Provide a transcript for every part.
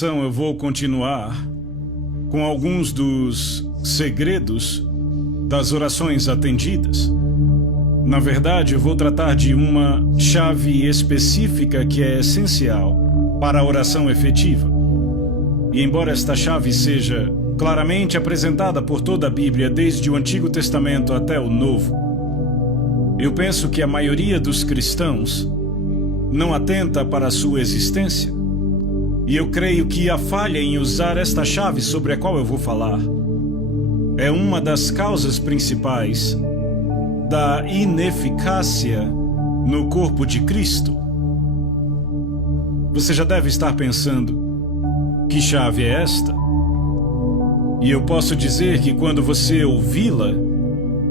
Eu vou continuar com alguns dos segredos das orações atendidas. Na verdade, eu vou tratar de uma chave específica que é essencial para a oração efetiva. E embora esta chave seja claramente apresentada por toda a Bíblia, desde o Antigo Testamento até o Novo, eu penso que a maioria dos cristãos não atenta para a sua existência. E eu creio que a falha em usar esta chave sobre a qual eu vou falar é uma das causas principais da ineficácia no corpo de Cristo. Você já deve estar pensando, que chave é esta? E eu posso dizer que quando você ouvi-la,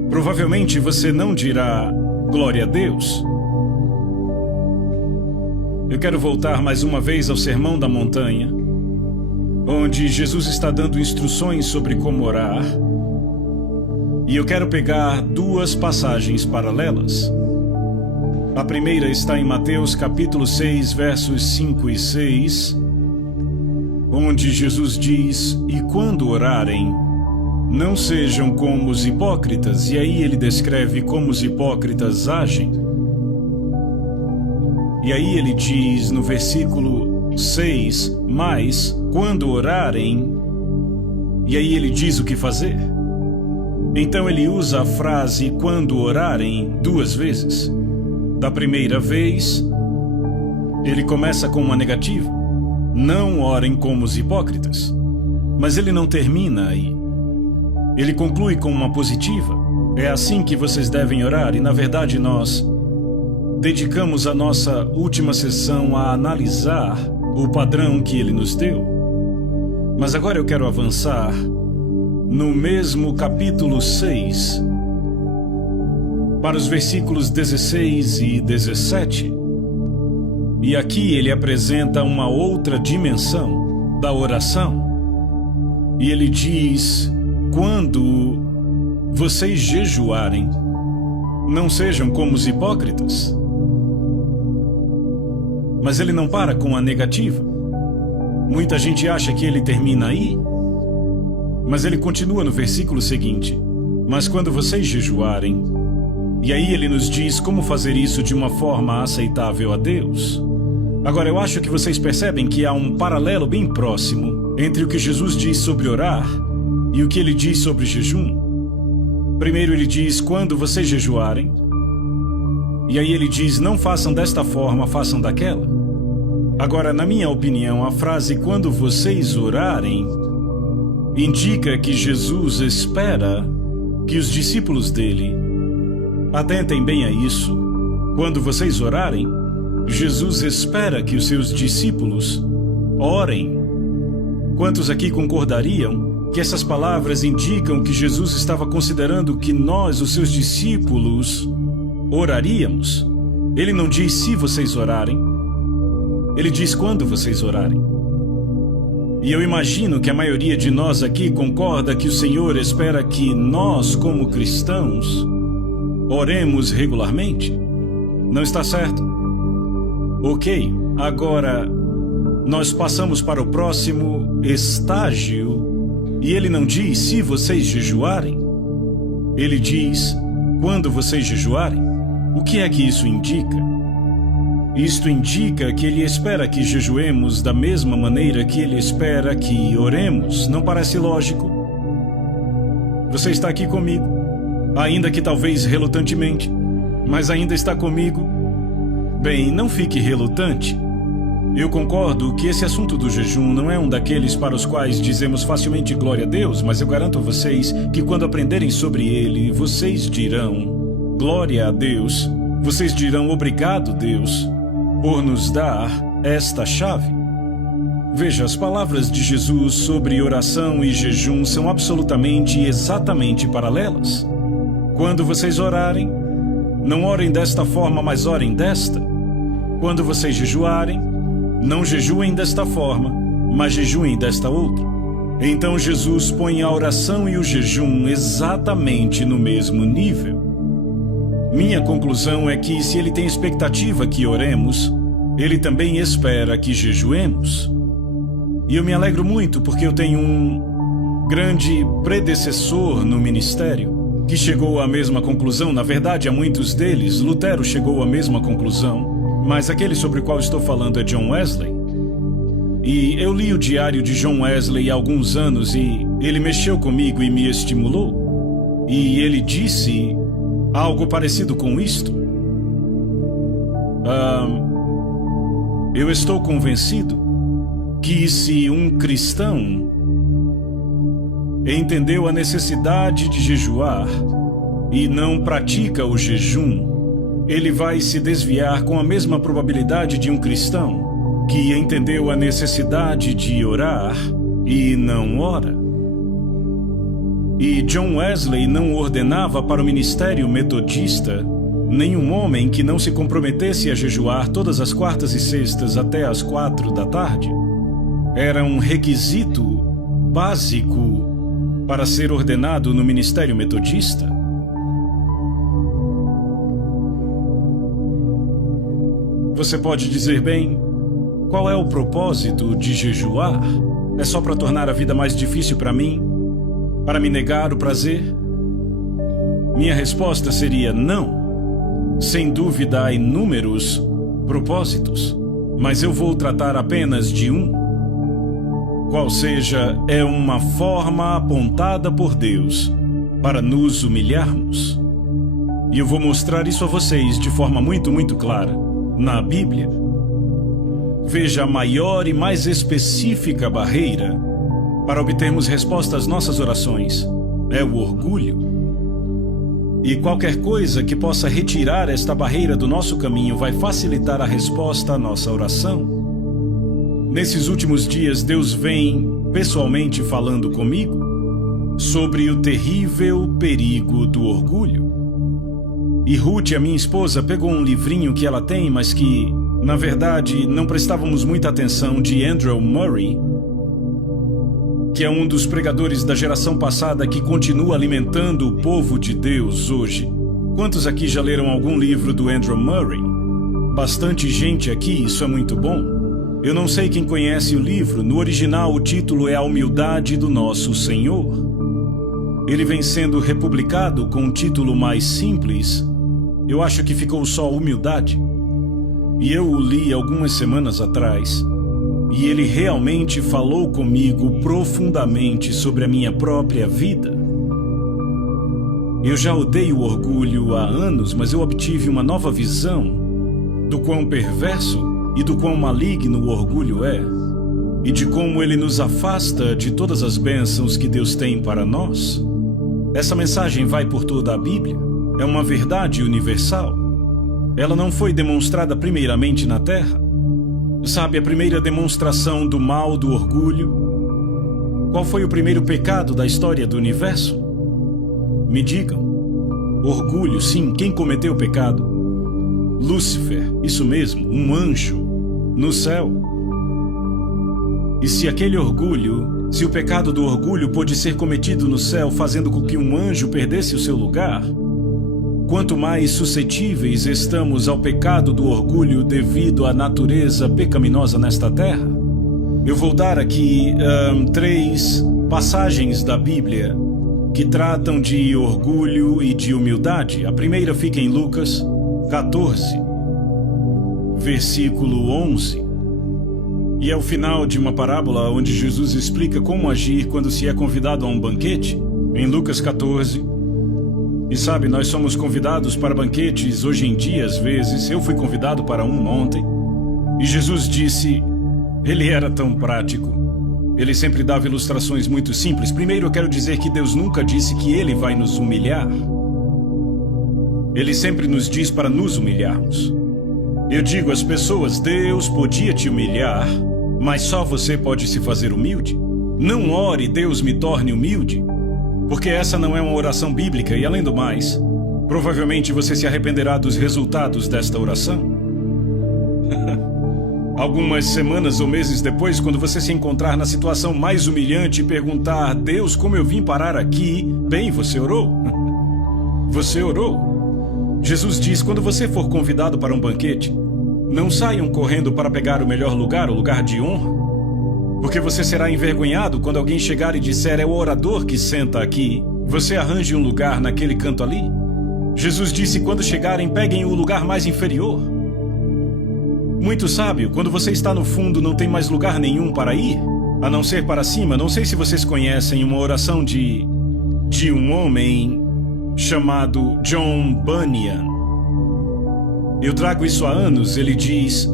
provavelmente você não dirá glória a Deus. Eu quero voltar mais uma vez ao Sermão da Montanha, onde Jesus está dando instruções sobre como orar. E eu quero pegar duas passagens paralelas. A primeira está em Mateus capítulo 6, versos 5 e 6, onde Jesus diz: "E quando orarem, não sejam como os hipócritas", e aí ele descreve como os hipócritas agem. E aí ele diz no versículo 6, "Mas, quando orarem", e aí ele diz o que fazer. Então ele usa a frase "quando orarem" duas vezes. Da primeira vez, ele começa com uma negativa: "Não orem como os hipócritas". Mas ele não termina aí. Ele conclui com uma positiva: "É assim que vocês devem orar", e na verdade nós dedicamos a nossa última sessão a analisar o padrão que ele nos deu. Mas agora eu quero avançar no mesmo capítulo 6, para os versículos 16 e 17. E aqui ele apresenta uma outra dimensão da oração. E ele diz: "Quando vocês jejuarem, não sejam como os hipócritas". Mas ele não para com a negativa. Muita gente acha que ele termina aí. Mas ele continua no versículo seguinte: "Mas quando vocês jejuarem", e aí ele nos diz como fazer isso de uma forma aceitável a Deus. Agora eu acho que vocês percebem que há um paralelo bem próximo entre o que Jesus diz sobre orar e o que ele diz sobre jejum. Primeiro ele diz: "Quando vocês jejuarem", e aí ele diz: "Não façam desta forma, façam daquela". Agora, na minha opinião, a frase "quando vocês orarem" indica que Jesus espera que os discípulos dele atentem bem a isso. Quando vocês orarem, Jesus espera que os seus discípulos orem. Quantos aqui concordariam que essas palavras indicam que Jesus estava considerando que nós, os seus discípulos, oraríamos? Ele não diz "se vocês orarem", ele diz "quando vocês orarem". E eu imagino que a maioria de nós aqui concorda que o Senhor espera que nós, como cristãos, oremos regularmente. Não está certo? Ok, agora nós passamos para o próximo estágio e ele não diz "se vocês jejuarem", ele diz "quando vocês jejuarem". O que é que isso indica? Isto indica que ele espera que jejuemos da mesma maneira que ele espera que oremos. Não parece lógico? Você está aqui comigo, ainda que talvez relutantemente, mas ainda está comigo? Bem, não fique relutante. Eu concordo que esse assunto do jejum não é um daqueles para os quais dizemos facilmente glória a Deus, mas eu garanto a vocês que quando aprenderem sobre ele, vocês dirão glória a Deus, vocês dirão obrigado, Deus, por nos dar esta chave. Veja, as palavras de Jesus sobre oração e jejum são absolutamente e exatamente paralelas. Quando vocês orarem, não orem desta forma, mas orem desta. Quando vocês jejuarem, não jejuem desta forma, mas jejuem desta outra. Então Jesus põe a oração e o jejum exatamente no mesmo nível. Minha conclusão é que se ele tem expectativa que oremos, ele também espera que jejuemos. E eu me alegro muito porque eu tenho um grande predecessor no ministério que chegou à mesma conclusão. Na verdade, a muitos deles, Lutero chegou à mesma conclusão, mas aquele sobre o qual estou falando é John Wesley. E eu li o diário de John Wesley há alguns anos e ele mexeu comigo e me estimulou. E ele disse algo parecido com isto. Eu estou convencido que se um cristão entendeu a necessidade de jejuar e não pratica o jejum, ele vai se desviar com a mesma probabilidade de um cristão que entendeu a necessidade de orar e não ora. E John Wesley não ordenava para o ministério metodista nenhum homem que não se comprometesse a jejuar todas as quartas e sextas até as 4 da tarde. Era um requisito básico para ser ordenado no ministério metodista. Você pode dizer, bem, qual é o propósito de jejuar? É só para tornar a vida mais difícil para mim? Para me negar o prazer? Minha resposta seria não. Sem dúvida há inúmeros propósitos, mas eu vou tratar apenas de um. Qual seja, é uma forma apontada por Deus para nos humilharmos. E eu vou mostrar isso a vocês de forma muito clara na Bíblia. Veja, a maior e mais específica barreira para obtermos resposta às nossas orações é o orgulho. E qualquer coisa que possa retirar esta barreira do nosso caminho vai facilitar a resposta à nossa oração. Nesses últimos dias, Deus vem pessoalmente falando comigo sobre o terrível perigo do orgulho. E Ruth, a minha esposa, pegou um livrinho que ela tem, mas que, na verdade, não prestávamos muita atenção, de Andrew Murray, que é um dos pregadores da geração passada que continua alimentando o povo de Deus hoje. Quantos aqui já leram algum livro do Andrew Murray? Bastante gente aqui, isso é muito bom. Eu não sei quem conhece o livro. No original, o título é A Humildade do Nosso Senhor. Ele vem sendo republicado com um título mais simples. Eu acho que ficou só Humildade. E eu o li algumas semanas atrás. E ele realmente falou comigo profundamente sobre a minha própria vida. Eu já odeio o orgulho há anos, mas eu obtive uma nova visão do quão perverso e do quão maligno o orgulho é, e de como ele nos afasta de todas as bênçãos que Deus tem para nós. Essa mensagem vai por toda a Bíblia. É uma verdade universal. Ela não foi demonstrada primeiramente na Terra. Sabe, a primeira demonstração do mal do orgulho? Qual foi o primeiro pecado da história do universo? Me digam. Orgulho, sim, quem cometeu o pecado? Lúcifer, isso mesmo, um anjo no céu. E se aquele orgulho, se o pecado do orgulho pôde ser cometido no céu, fazendo com que um anjo perdesse o seu lugar, quanto mais suscetíveis estamos ao pecado do orgulho devido à natureza pecaminosa nesta terra. Eu vou dar aqui 3 passagens da Bíblia que tratam de orgulho e de humildade. A primeira fica em Lucas 14, versículo 11. E é o final de uma parábola onde Jesus explica como agir quando se é convidado a um banquete, em Lucas 14. E sabe, nós somos convidados para banquetes hoje em dia, às vezes. Eu fui convidado para um ontem. E Jesus disse, ele era tão prático. Ele sempre dava ilustrações muito simples. Primeiro, eu quero dizer que Deus nunca disse que ele vai nos humilhar. Ele sempre nos diz para nos humilharmos. Eu digo às pessoas, Deus podia te humilhar, mas só você pode se fazer humilde. Não ore, Deus me torne humilde, porque essa não é uma oração bíblica e, além do mais, provavelmente você se arrependerá dos resultados desta oração. Algumas semanas ou meses depois, quando você se encontrar na situação mais humilhante e perguntar, Deus, como eu vim parar aqui? Bem, você orou. Você orou. Jesus diz, quando você for convidado para um banquete, não saiam correndo para pegar o melhor lugar, o lugar de honra. Porque você será envergonhado quando alguém chegar e disser: é o orador que senta aqui. Você arranje um lugar naquele canto ali. Jesus disse: quando chegarem, peguem o lugar mais inferior. Muito sábio, quando você está no fundo, não tem mais lugar nenhum para ir, a não ser para cima. Não sei se vocês conhecem uma oração de um homem chamado John Bunyan. Eu trago isso há anos. Ele diz: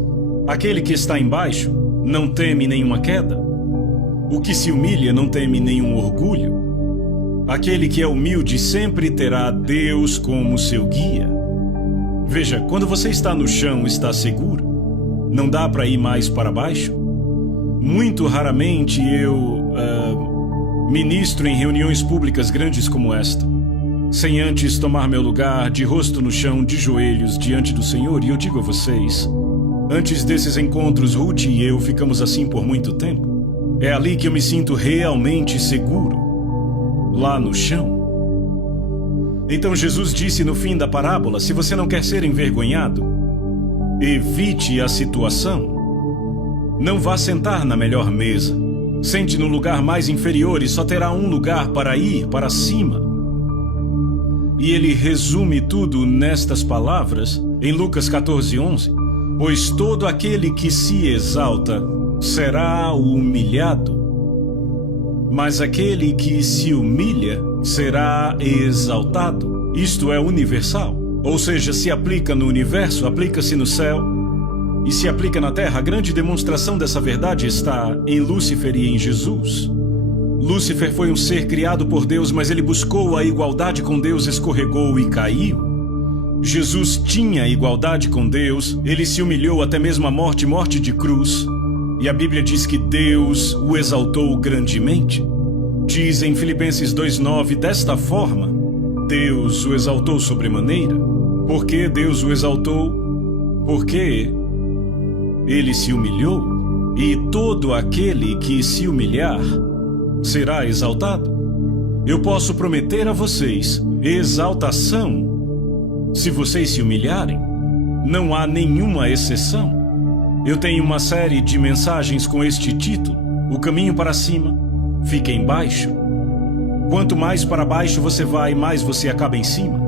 aquele que está embaixo não teme nenhuma queda. O que se humilha não teme nenhum orgulho. Aquele que é humilde sempre terá Deus como seu guia. Veja, quando você está no chão, está seguro. Não dá para ir mais para baixo. Muito raramente eu ministro em reuniões públicas grandes como esta, sem antes tomar meu lugar de rosto no chão, de joelhos diante do Senhor. E eu digo a vocês, antes desses encontros, Ruth e eu ficamos assim por muito tempo. É ali que eu me sinto realmente seguro, lá no chão. Então Jesus disse no fim da parábola: se você não quer ser envergonhado, evite a situação. Não vá sentar na melhor mesa. Sente no lugar mais inferior e só terá um lugar para ir para cima. E ele resume tudo nestas palavras em Lucas 14:11. Pois todo aquele que se exalta será humilhado, mas aquele que se humilha será exaltado. Isto é universal, ou seja, se aplica no universo, aplica-se no céu e se aplica na terra. A grande demonstração dessa verdade está em Lúcifer e em Jesus. Lúcifer foi um ser criado por Deus, mas ele buscou a igualdade com Deus, escorregou e caiu. Jesus tinha igualdade com Deus, ele se humilhou até mesmo a morte de cruz. E a Bíblia diz que Deus o exaltou grandemente. Diz em Filipenses 2:9, desta forma, Deus o exaltou sobremaneira. Por que Deus o exaltou? Porque ele se humilhou, e todo aquele que se humilhar será exaltado. Eu posso prometer a vocês exaltação se vocês se humilharem. Não há nenhuma exceção. Eu tenho uma série de mensagens com este título: O caminho para cima fica embaixo. Quanto mais para baixo você vai, mais você acaba em cima.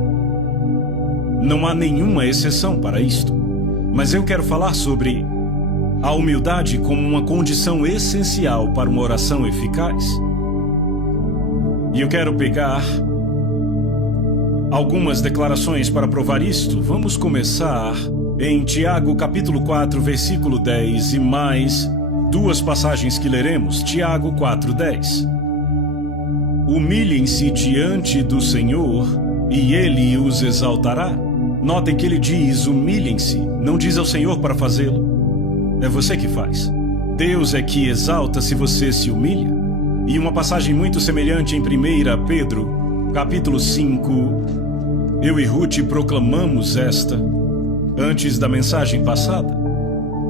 Não há nenhuma exceção para isto. Mas eu quero falar sobre a humildade como uma condição essencial para uma oração eficaz. E eu quero pegar algumas declarações para provar isto. Vamos começar em Tiago capítulo 4, versículo 10 e mais duas passagens que leremos. Tiago 4:10. Humilhem-se diante do Senhor e Ele os exaltará. Notem que ele diz humilhem-se, não diz ao Senhor para fazê-lo. É você que faz. Deus é que exalta se você se humilha. E uma passagem muito semelhante em 1 Pedro capítulo 5, eu e Ruth proclamamos esta antes da mensagem passada.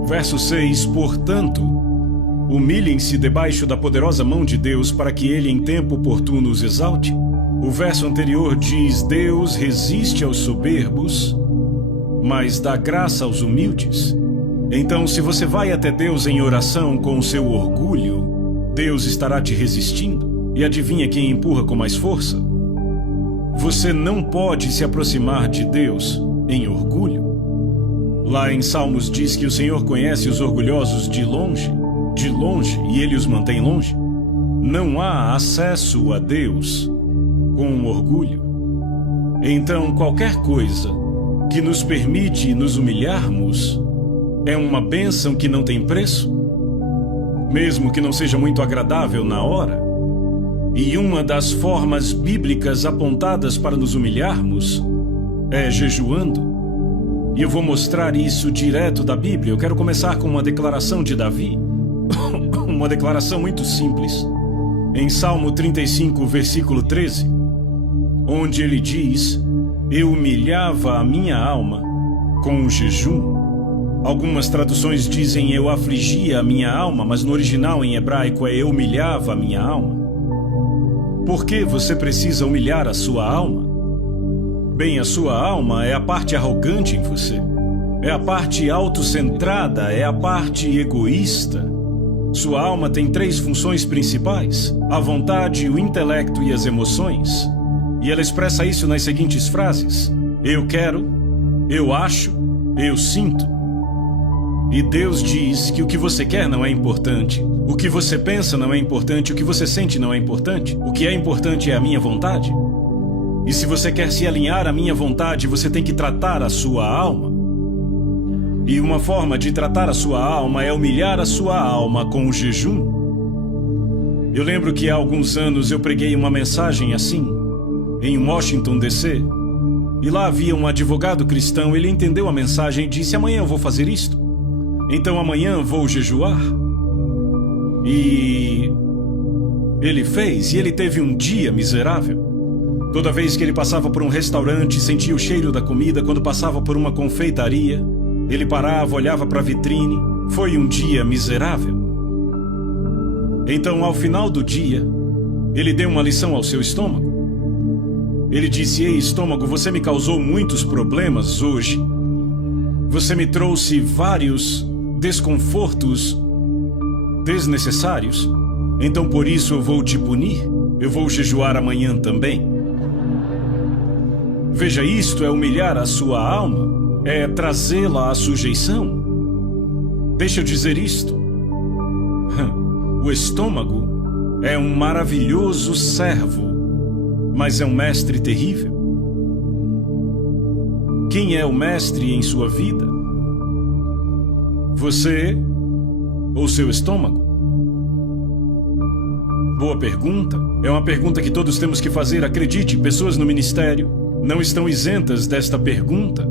Verso 6, portanto, humilhem-se debaixo da poderosa mão de Deus para que Ele em tempo oportuno os exalte. O verso anterior diz: Deus resiste aos soberbos, mas dá graça aos humildes. Então, se você vai até Deus em oração com o seu orgulho, Deus estará te resistindo. E adivinha quem empurra com mais força? Você não pode se aproximar de Deus em orgulho. Lá em Salmos diz que o Senhor conhece os orgulhosos de longe, e Ele os mantém longe. Não há acesso a Deus com orgulho. Então, qualquer coisa que nos permite nos humilharmos é uma bênção que não tem preço, mesmo que não seja muito agradável na hora. E uma das formas bíblicas apontadas para nos humilharmos é jejuando. E eu vou mostrar isso direto da Bíblia. Eu quero começar com uma declaração de Davi. Uma declaração muito simples. Em Salmo 35, versículo 13, onde ele diz: eu humilhava a minha alma com o jejum. Algumas traduções dizem eu afligia a minha alma, mas no original em hebraico é eu humilhava a minha alma. Por que você precisa humilhar a sua alma? Bem, a sua alma é a parte arrogante em você. É a parte autocentrada, é a parte egoísta. Sua alma tem 3 funções principais: a vontade, o intelecto e as emoções. E ela expressa isso nas seguintes frases: eu quero, eu acho, eu sinto. E Deus diz que o que você quer não é importante, o que você pensa não é importante, o que você sente não é importante. O que é importante é a minha vontade. E se você quer se alinhar à minha vontade, você tem que tratar a sua alma. E uma forma de tratar a sua alma é humilhar a sua alma com o jejum. Eu lembro que há alguns anos eu preguei uma mensagem assim, em Washington, D.C., e lá havia um advogado cristão. Ele entendeu a mensagem e disse: amanhã eu vou fazer isto. Então amanhã vou jejuar. E ele fez, e ele teve um dia miserável. Toda vez que ele passava por um restaurante, sentia o cheiro da comida. Quando passava por uma confeitaria, ele parava, olhava para a vitrine. Foi um dia miserável. Então, ao final do dia, ele deu uma lição ao seu estômago. Ele disse: ei, estômago, você me causou muitos problemas hoje. Você me trouxe vários desconfortos desnecessários. Então, por isso, eu vou te punir. Eu vou jejuar amanhã também. Veja, isto é humilhar a sua alma. É trazê-la à sujeição. Deixa eu dizer isto. O estômago é um maravilhoso servo, mas é um mestre terrível. Quem é o mestre em sua vida? Você ou seu estômago? Boa pergunta. É uma pergunta que todos temos que fazer. Acredite, pessoas no ministério não estão isentas desta pergunta.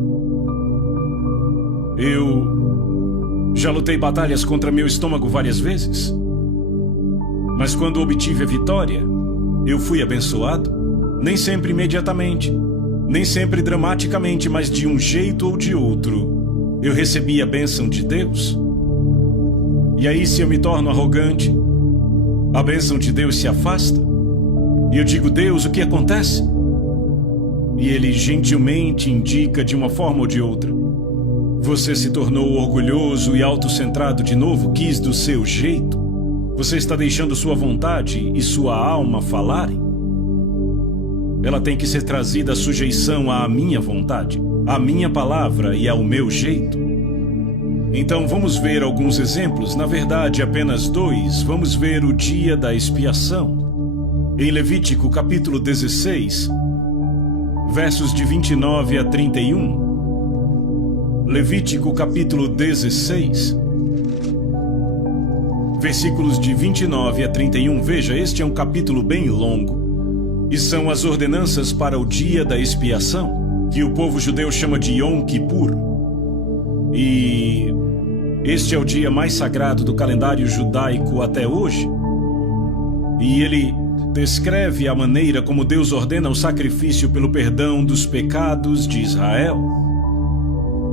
Eu já lutei batalhas contra meu estômago várias vezes. Mas quando obtive a vitória, eu fui abençoado. Nem sempre imediatamente, nem sempre dramaticamente, mas de um jeito ou de outro, eu recebi a bênção de Deus. E aí, se eu me torno arrogante, a bênção de Deus se afasta. E eu digo: Deus, o que acontece? E Ele gentilmente indica de uma forma ou de outra: você se tornou orgulhoso e autocentrado de novo, quis do seu jeito. Você está deixando sua vontade e sua alma falarem. Ela tem que ser trazida à sujeição à minha vontade, à minha palavra e ao meu jeito. Então vamos ver alguns exemplos, na verdade apenas 2. Vamos ver o dia da expiação. Em Levítico capítulo 16, versos de 29 a 31. Levítico capítulo 16, versículos de 29 a 31. Veja, este é um capítulo bem longo. E são as ordenanças para o dia da expiação, que o povo judeu chama de Yom Kippur. E este é o dia mais sagrado do calendário judaico até hoje. E ele descreve a maneira como Deus ordena o sacrifício pelo perdão dos pecados de Israel.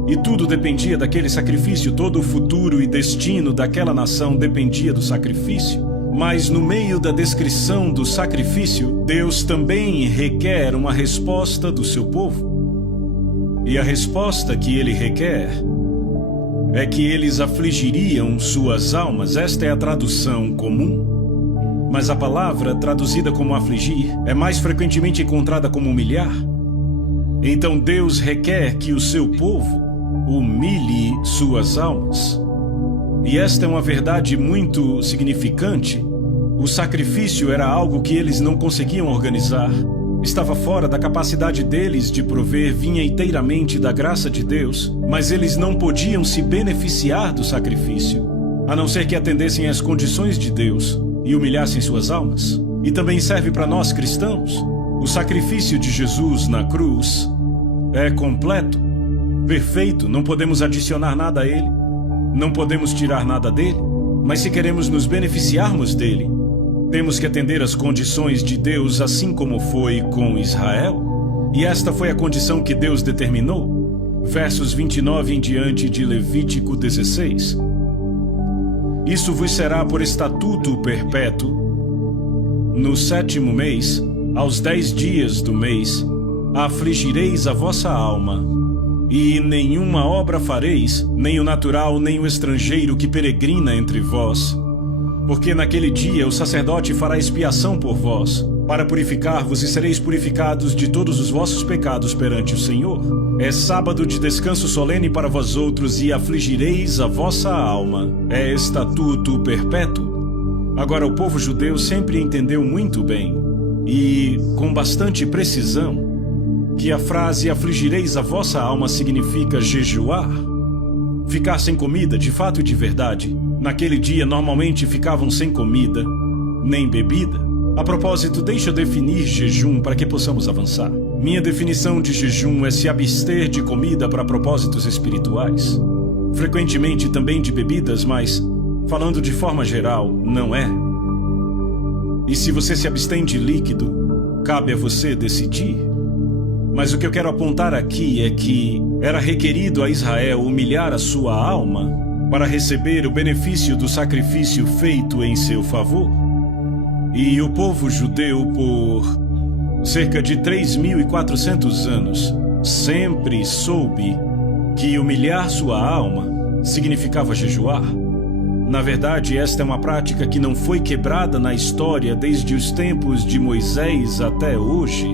E tudo dependia daquele sacrifício, todo o futuro e destino daquela nação dependia do sacrifício. Mas no meio da descrição do sacrifício, Deus também requer uma resposta do seu povo. E a resposta que ele requer é que eles afligiriam suas almas. Esta é a tradução comum. Mas a palavra traduzida como afligir é mais frequentemente encontrada como humilhar. Então Deus requer que o seu povo humilhe suas almas. E esta é uma verdade muito significante. O sacrifício era algo que eles não conseguiam organizar. Estava fora da capacidade deles de prover, vinha inteiramente da graça de Deus, mas eles não podiam se beneficiar do sacrifício, a não ser que atendessem às condições de Deus e humilhassem suas almas. E também serve para nós cristãos. O sacrifício de Jesus na cruz é completo, perfeito, não podemos adicionar nada a ele. Não podemos tirar nada dele, mas se queremos nos beneficiarmos dele, temos que atender às condições de Deus, assim como foi com Israel. E esta foi a condição que Deus determinou. Versos 29 em diante de Levítico 16. Isso vos será por estatuto perpétuo. No 7º mês, aos 10 dias do mês, afligireis a vossa alma. E nenhuma obra fareis, nem o natural, nem o estrangeiro que peregrina entre vós, Porque naquele dia o sacerdote fará expiação por vós, para purificar-vos, e sereis purificados de todos os vossos pecados perante o Senhor. É sábado de descanso solene para vós outros, e afligireis a vossa alma. É estatuto perpétuo. Agora, o povo judeu sempre entendeu muito bem, e com bastante precisão, que a frase afligireis a vossa alma significa jejuar. Ficar sem comida, de fato e de verdade. Naquele dia, normalmente ficavam sem comida, nem bebida. A propósito, deixa eu definir jejum para que possamos avançar. Minha definição de jejum é se abster de comida para propósitos espirituais. Frequentemente também de bebidas, mas, falando de forma geral, não é. E se você se abstém de líquido, cabe a você decidir. Mas o que eu quero apontar aqui é que era requerido a Israel humilhar a sua alma para receber o benefício do sacrifício feito em seu favor. E o povo judeu, por cerca de 3.400 anos, sempre soube que humilhar sua alma significava jejuar. Na verdade, esta é uma prática que não foi quebrada na história desde os tempos de Moisés até hoje.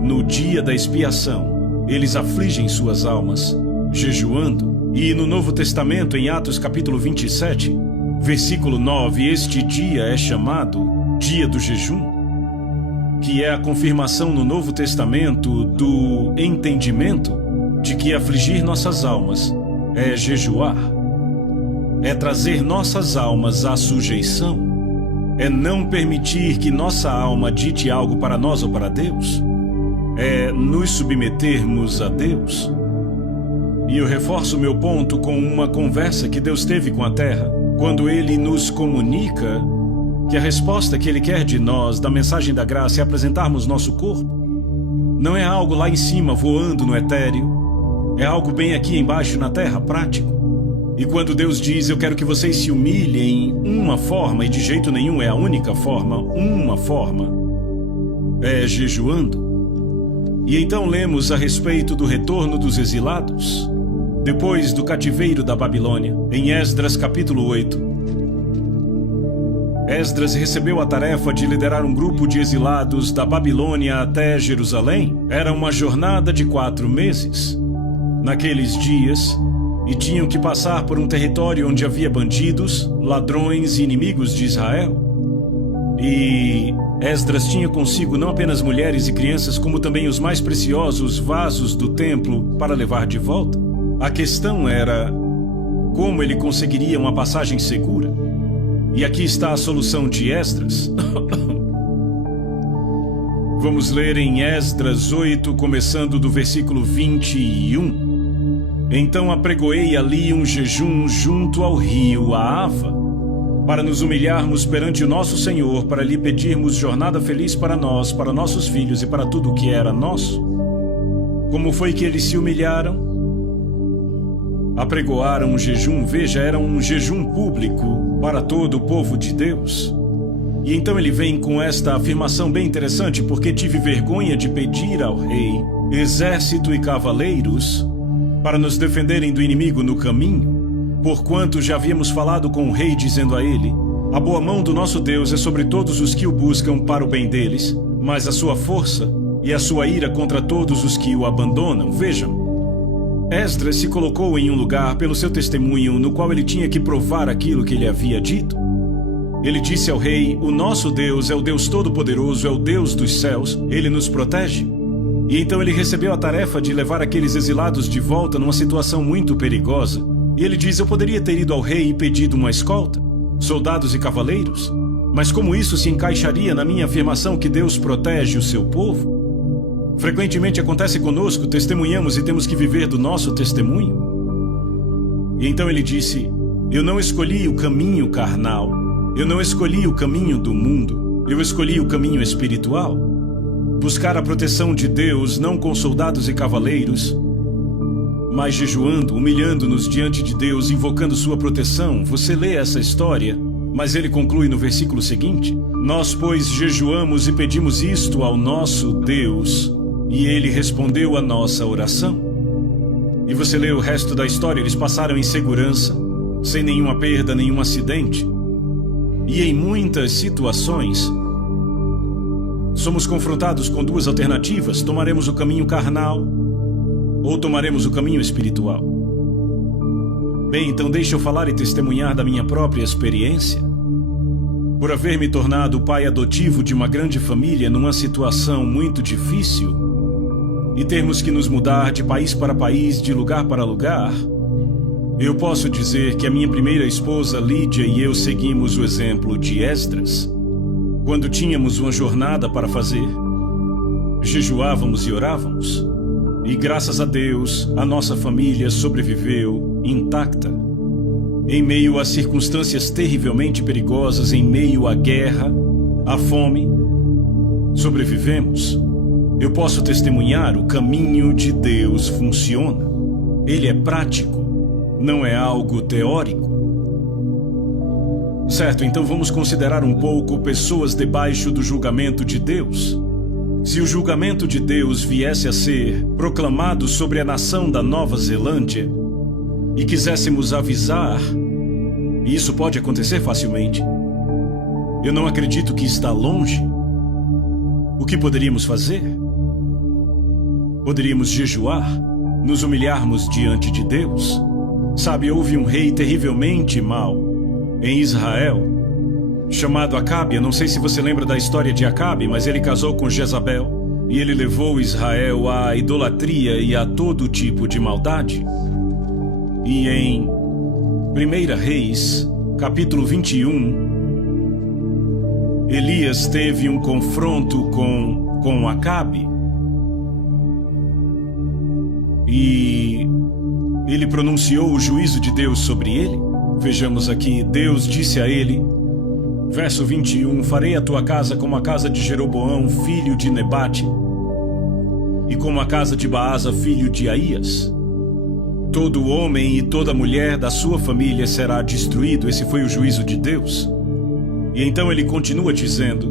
No dia da expiação, eles afligem suas almas, jejuando. E no Novo Testamento, em Atos capítulo 27, versículo 9, este dia é chamado Dia do Jejum, que é a confirmação no Novo Testamento do entendimento de que afligir nossas almas é jejuar, é trazer nossas almas à sujeição, é não permitir que nossa alma dite algo para nós ou para Deus, é nos submetermos a Deus. E eu reforço meu ponto com uma conversa que Deus teve com a terra, quando Ele nos comunica que a resposta que Ele quer de nós, da mensagem da graça, é apresentarmos nosso corpo. Não é algo lá em cima, voando no etéreo. É algo bem aqui embaixo na terra, prático. E quando Deus diz, eu quero que vocês se humilhem uma forma, e de jeito nenhum é a única forma, uma forma, é jejuando. E então lemos a respeito do retorno dos exilados, depois do cativeiro da Babilônia, em Esdras capítulo 8. Esdras recebeu a tarefa de liderar um grupo de exilados da Babilônia até Jerusalém. Era uma jornada de 4 meses. Naqueles dias, e tinham que passar por um território onde havia bandidos, ladrões e inimigos de Israel. E Esdras tinha consigo não apenas mulheres e crianças, como também os mais preciosos vasos do templo para levar de volta. A questão era como ele conseguiria uma passagem segura. E aqui está a solução de Esdras. Vamos ler em Esdras 8, começando do versículo 21. Então apregoei ali um jejum junto ao rio Ahava, para nos humilharmos perante o nosso Senhor, para lhe pedirmos jornada feliz para nós, para nossos filhos e para tudo o que era nosso. Como foi que eles se humilharam? Apregoaram um jejum, veja, era um jejum público para todo o povo de Deus. E então ele vem com esta afirmação bem interessante, porque tive vergonha de pedir ao rei, exército e cavaleiros, para nos defenderem do inimigo no caminho, porquanto já havíamos falado com o rei, dizendo a ele, a boa mão do nosso Deus é sobre todos os que o buscam para o bem deles, mas a sua força e a sua ira contra todos os que o abandonam. Vejam, Esdras se colocou em um lugar pelo seu testemunho, no qual ele tinha que provar aquilo que ele havia dito. Ele disse ao rei, o nosso Deus é o Deus Todo-Poderoso, é o Deus dos céus, ele nos protege. E então ele recebeu a tarefa de levar aqueles exilados de volta numa situação muito perigosa. E ele diz, eu poderia ter ido ao rei e pedido uma escolta, soldados e cavaleiros, mas como isso se encaixaria na minha afirmação que Deus protege o seu povo? Frequentemente acontece conosco, testemunhamos e temos que viver do nosso testemunho. E então ele disse, eu não escolhi o caminho carnal, eu não escolhi o caminho do mundo, eu escolhi o caminho espiritual. Buscar a proteção de Deus não com soldados e cavaleiros, mas jejuando, humilhando-nos diante de Deus, invocando sua proteção. Você lê essa história, mas ele conclui no versículo seguinte, nós, pois, jejuamos e pedimos isto ao nosso Deus, e ele respondeu a nossa oração. E você lê o resto da história, eles passaram em segurança, sem nenhuma perda, nenhum acidente. E em muitas situações, somos confrontados com duas alternativas: tomaremos o caminho carnal ou tomaremos o caminho espiritual. Bem, então deixa eu falar e testemunhar da minha própria experiência. Por haver me tornado pai adotivo de uma grande família numa situação muito difícil e termos que nos mudar de país para país, de lugar para lugar, eu posso dizer que a minha primeira esposa, Lídia, e eu seguimos o exemplo de Esdras. Quando tínhamos uma jornada para fazer, jejuávamos e orávamos. E graças a Deus, a nossa família sobreviveu intacta. Em meio a circunstâncias terrivelmente perigosas, em meio à guerra, à fome, sobrevivemos. Eu posso testemunhar: o caminho de Deus funciona. Ele é prático, não é algo teórico. Certo, então vamos considerar um pouco pessoas debaixo do julgamento de Deus. Se o julgamento de Deus viesse a ser proclamado sobre a nação da Nova Zelândia e quiséssemos avisar, e isso pode acontecer facilmente, eu não acredito que está longe, o que poderíamos fazer? Poderíamos jejuar, nos humilharmos diante de Deus. Sabe, houve um rei terrivelmente mau em Israel, chamado Acabe. Eu não sei se você lembra da história de Acabe, mas ele casou com Jezabel e ele levou Israel à idolatria e a todo tipo de maldade. E em 1 Reis, capítulo 21, Elias teve um confronto com Acabe. E ele pronunciou o juízo de Deus sobre ele. Vejamos aqui, Deus disse a ele, verso 21, farei a tua casa como a casa de Jeroboão, filho de Nebate, e como a casa de Baasa, filho de Aías. Todo homem e toda mulher da sua família será destruído. Esse foi o juízo de Deus. E então ele continua dizendo,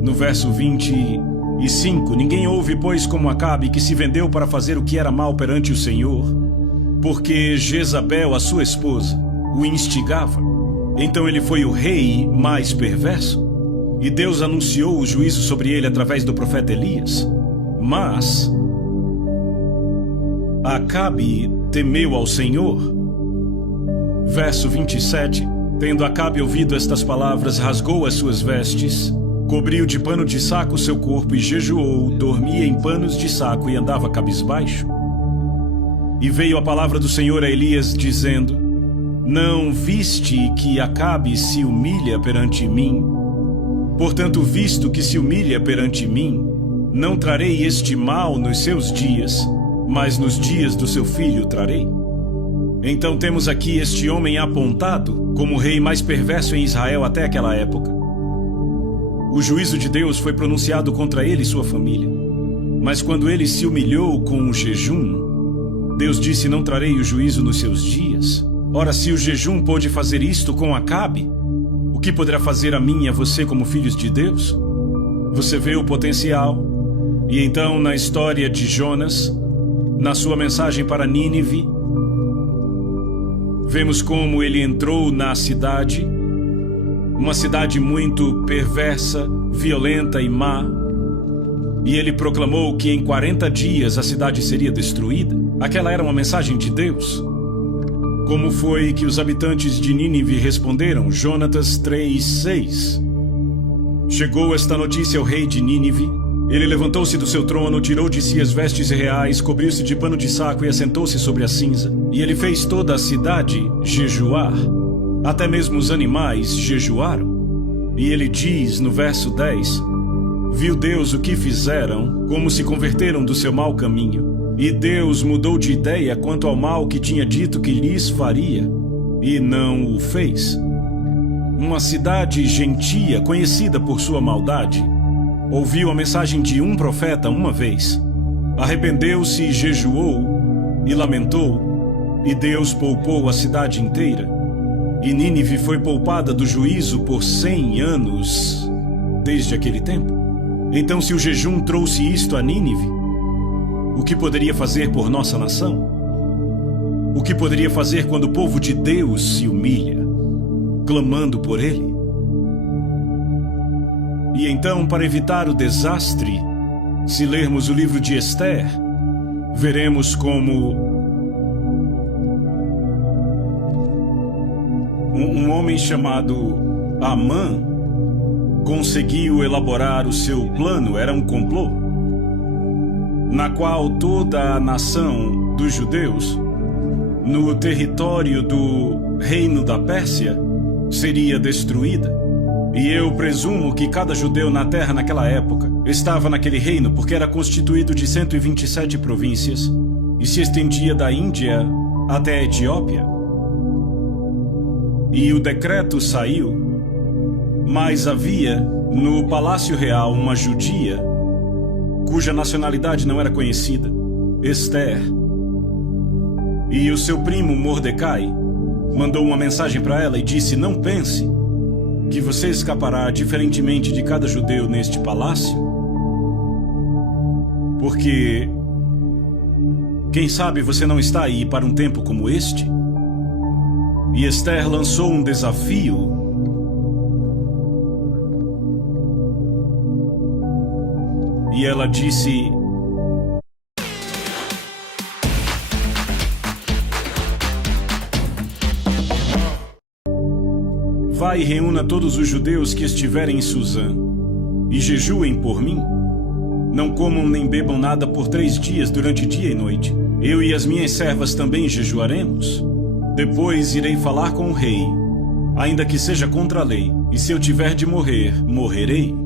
no verso 25, ninguém houve, pois, como Acabe, que se vendeu para fazer o que era mal perante o Senhor, porque Jezabel, a sua esposa, o instigava. Então ele foi o rei mais perverso, e Deus anunciou o juízo sobre ele através do profeta Elias. Mas Acabe temeu ao Senhor. Verso 27, tendo Acabe ouvido estas palavras, rasgou as suas vestes, cobriu de pano de saco o seu corpo e jejuou, dormia em panos de saco e andava cabisbaixo. E veio a palavra do Senhor a Elias, dizendo, não viste que Acabe se humilha perante mim? Portanto, visto que se humilha perante mim, não trarei este mal nos seus dias, mas nos dias do seu filho trarei. Então temos aqui este homem apontado como o rei mais perverso em Israel até aquela época. O juízo de Deus foi pronunciado contra ele e sua família. Mas quando ele se humilhou com o jejum, Deus disse, não trarei o juízo nos seus dias. Ora, se o jejum pôde fazer isto com Acabe, o que poderá fazer a mim e a você como filhos de Deus? Você vê o potencial. E então, na história de Jonas, na sua mensagem para Nínive, vemos como ele entrou na cidade, uma cidade muito perversa, violenta e má, e ele proclamou que em 40 dias a cidade seria destruída. Aquela era uma mensagem de Deus. Como foi que os habitantes de Nínive responderam? Jonatas 3:6. Chegou esta notícia ao rei de Nínive. Ele levantou-se do seu trono, tirou de si as vestes reais, cobriu-se de pano de saco e assentou-se sobre a cinza. E ele fez toda a cidade jejuar. Até mesmo os animais jejuaram. E ele diz no verso 10, viu Deus o que fizeram, como se converteram do seu mau caminho. E Deus mudou de ideia quanto ao mal que tinha dito que lhes faria, e não o fez. Uma cidade gentia, conhecida por sua maldade, ouviu a mensagem de um profeta uma vez, arrependeu-se e jejuou e lamentou, e Deus poupou a cidade inteira. E Nínive foi poupada do juízo por 100 anos desde aquele tempo. Então, se o jejum trouxe isto a Nínive, o que poderia fazer por nossa nação? O que poderia fazer quando o povo de Deus se humilha? clamando por ele. E então, para evitar o desastre, se lermos o livro de Esther, veremos como um homem chamado Amã conseguiu elaborar o seu plano. Era um complô na qual toda a nação dos judeus no território do reino da Pérsia seria destruída. E eu presumo que cada judeu na terra naquela época estava naquele reino porque era constituído de 127 províncias e se estendia da Índia até a Etiópia. E o decreto saiu, mas havia no Palácio Real uma judia cuja nacionalidade não era conhecida, Esther. E o seu primo Mordecai mandou uma mensagem para ela e disse: não pense que você escapará diferentemente de cada judeu neste palácio, porque quem sabe você não está aí para um tempo como este. E Esther lançou um desafio. E ela disse: vai e reúna todos os judeus que estiverem em Suzã, e jejuem por mim. Não comam nem bebam nada por 3 dias durante dia e noite. Eu e as minhas servas também jejuaremos. Depois irei falar com o rei, ainda que seja contra a lei, e se eu tiver de morrer, morrerei.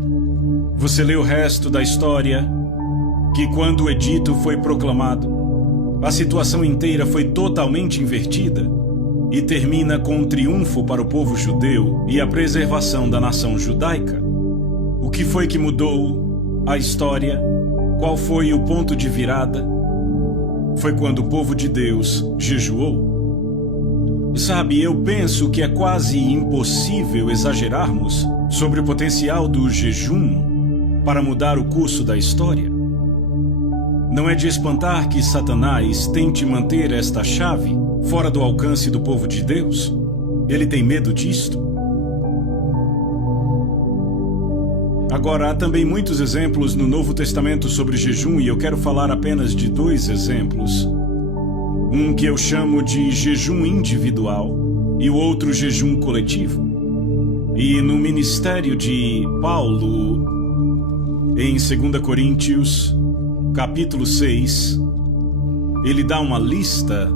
Você lê o resto da história, que quando o edito foi proclamado, a situação inteira foi totalmente invertida e termina com um triunfo para o povo judeu e a preservação da nação judaica. O que foi que mudou a história? Qual foi o ponto de virada? Foi quando o povo de Deus jejuou. Sabe, eu penso que é quase impossível exagerarmos sobre o potencial do jejum para mudar o curso da história. Não é de espantar que Satanás tente manter esta chave fora do alcance do povo de Deus. Ele tem medo disto. Agora, há também muitos exemplos no Novo Testamento sobre jejum, e eu quero falar apenas de 2 exemplos. Um que eu chamo de jejum individual e o outro jejum coletivo. E no ministério de Paulo, em 2 Coríntios, capítulo 6, ele dá uma lista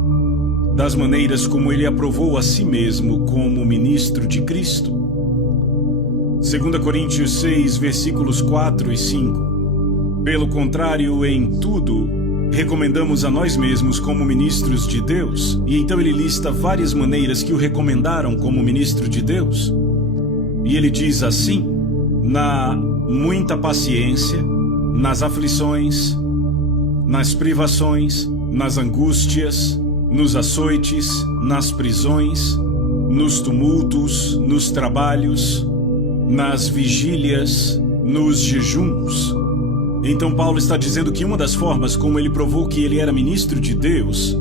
das maneiras como ele aprovou a si mesmo como ministro de Cristo. 2 Coríntios 6, versículos 4 e 5. Pelo contrário, em tudo, recomendamos a nós mesmos como ministros de Deus. E então ele lista várias maneiras que o recomendaram como ministro de Deus. E ele diz assim: na muita paciência, nas aflições, nas privações, nas angústias, nos açoites, nas prisões, nos tumultos, nos trabalhos, nas vigílias, nos jejuns. Então Paulo está dizendo que uma das formas como ele provou que ele era ministro de Deus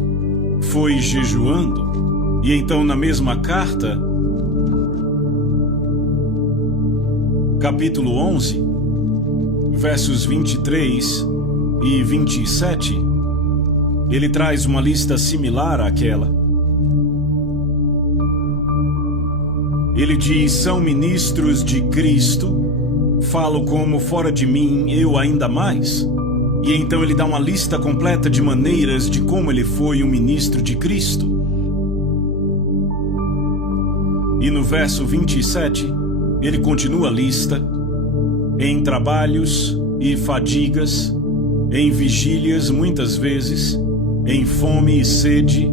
foi jejuando. E então na mesma carta, capítulo 11, versos 23 e 27, ele traz uma lista similar àquela. Ele diz: são ministros de Cristo, falo como fora de mim eu ainda mais. E então ele dá uma lista completa de maneiras de como ele foi um ministro de Cristo. E no verso 27, ele continua a lista: em trabalhos e fadigas, em vigílias muitas vezes, em fome e sede,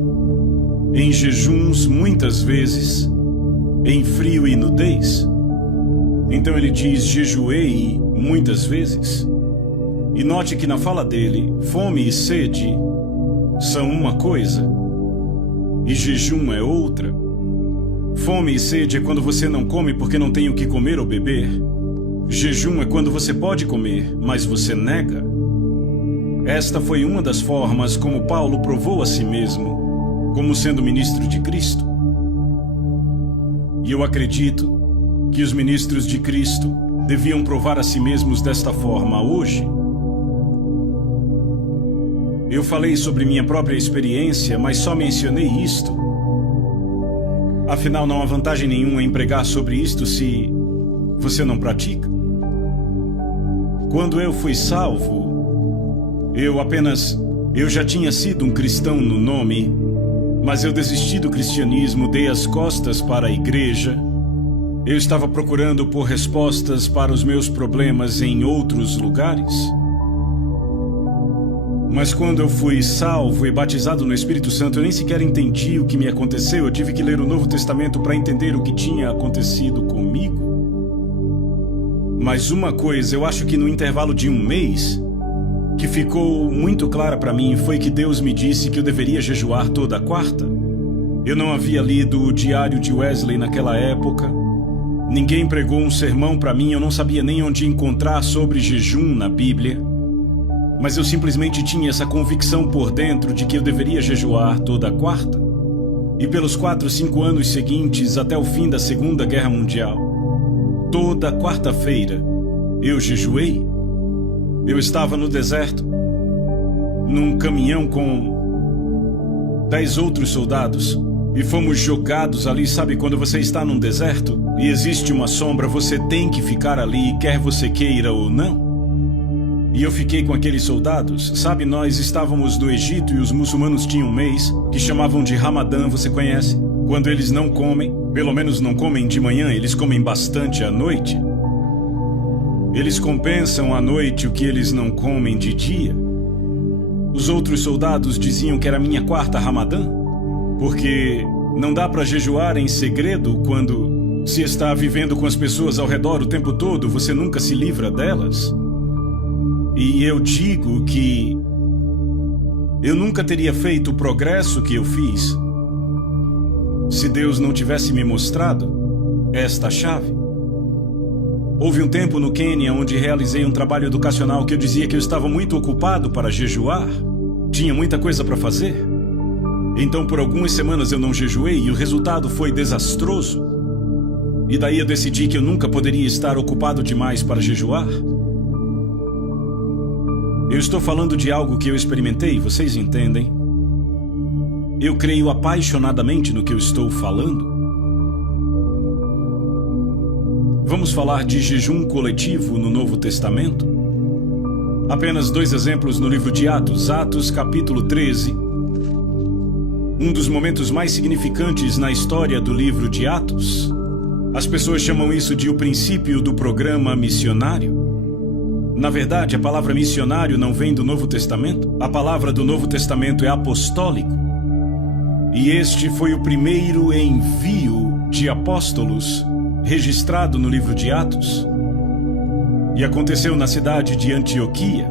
em jejuns muitas vezes, em frio e nudez. Então ele diz: jejuei muitas vezes. E note que na fala dele, fome e sede são uma coisa e jejum é outra. Fome e sede é quando você não come porque não tem o que comer ou beber. Jejum é quando você pode comer, mas você nega. Esta foi uma das formas como Paulo provou a si mesmo como sendo ministro de Cristo. E eu acredito que os ministros de Cristo deviam provar a si mesmos desta forma hoje. Eu falei sobre minha própria experiência, mas só mencionei isto. Afinal, não há vantagem nenhuma em pregar sobre isto se você não pratica. Quando eu fui salvo, eu já tinha sido um cristão no nome, mas eu desisti do cristianismo, dei as costas para a igreja. Eu estava procurando por respostas para os meus problemas em outros lugares. Mas quando eu fui salvo e batizado no Espírito Santo, eu nem sequer entendi o que me aconteceu. Eu tive que ler o Novo Testamento para entender o que tinha acontecido comigo. Mas uma coisa, eu acho que no intervalo de um mês, que ficou muito clara para mim, foi que Deus me disse que eu deveria jejuar toda quarta. Eu não havia lido o Diário de Wesley naquela época. Ninguém pregou um sermão para mim, eu não sabia nem onde encontrar sobre jejum na Bíblia. Mas eu simplesmente tinha essa convicção por dentro de que eu deveria jejuar toda quarta. E pelos 4, 5 anos seguintes, até o fim da Segunda Guerra Mundial, toda quarta-feira, eu jejuei. Eu estava no deserto, num caminhão com 10 outros soldados, e fomos jogados ali. Sabe quando você está num deserto e existe uma sombra, você tem que ficar ali, quer você queira ou não? E eu fiquei com aqueles soldados. Sabe, nós estávamos no Egito e os muçulmanos tinham um mês que chamavam de Ramadã, você conhece? Quando eles não comem, pelo menos não comem de manhã, eles comem bastante à noite. Eles compensam à noite o que eles não comem de dia. Os outros soldados diziam que era minha quarta Ramadã, porque não dá para jejuar em segredo quando se está vivendo com as pessoas ao redor o tempo todo, você nunca se livra delas. E eu digo que eu nunca teria feito o progresso que eu fiz se Deus não tivesse me mostrado esta chave. Houve um tempo no Quênia onde realizei um trabalho educacional que eu dizia que eu estava muito ocupado para jejuar. Tinha muita coisa para fazer. Então por algumas semanas eu não jejuei e o resultado foi desastroso. E daí eu decidi que eu nunca poderia estar ocupado demais para jejuar. Eu estou falando de algo que eu experimentei, vocês entendem? Eu creio apaixonadamente no que eu estou falando. Vamos falar de jejum coletivo no Novo Testamento? Apenas 2 exemplos no livro de Atos. Atos, capítulo 13. Um dos momentos mais significantes na história do livro de Atos. As pessoas chamam isso de o princípio do programa missionário. Na verdade, a palavra missionário não vem do Novo Testamento. A palavra do Novo Testamento é apostólico. E este foi o primeiro envio de apóstolos registrado no livro de Atos. E aconteceu na cidade de Antioquia.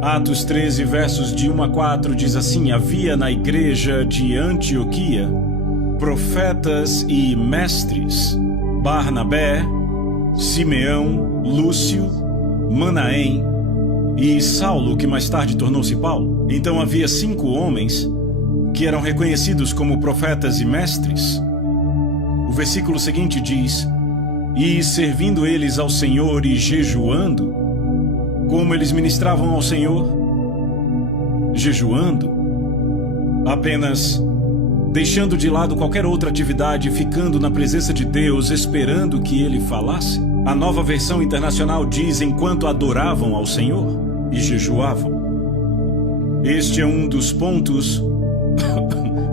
Atos 13, versos de 1 a 4 diz assim: havia na igreja de Antioquia profetas e mestres, Barnabé, Simeão, Lúcio, Manaém e Saulo, que mais tarde tornou-se Paulo. Então havia 5 homens que eram reconhecidos como profetas e mestres. O versículo seguinte diz: e servindo eles ao Senhor e jejuando. Como eles ministravam ao Senhor? Jejuando. Apenas deixando de lado qualquer outra atividade, ficando na presença de Deus, esperando que Ele falasse. A Nova Versão Internacional diz: enquanto adoravam ao Senhor e jejuavam. Este é um dos pontos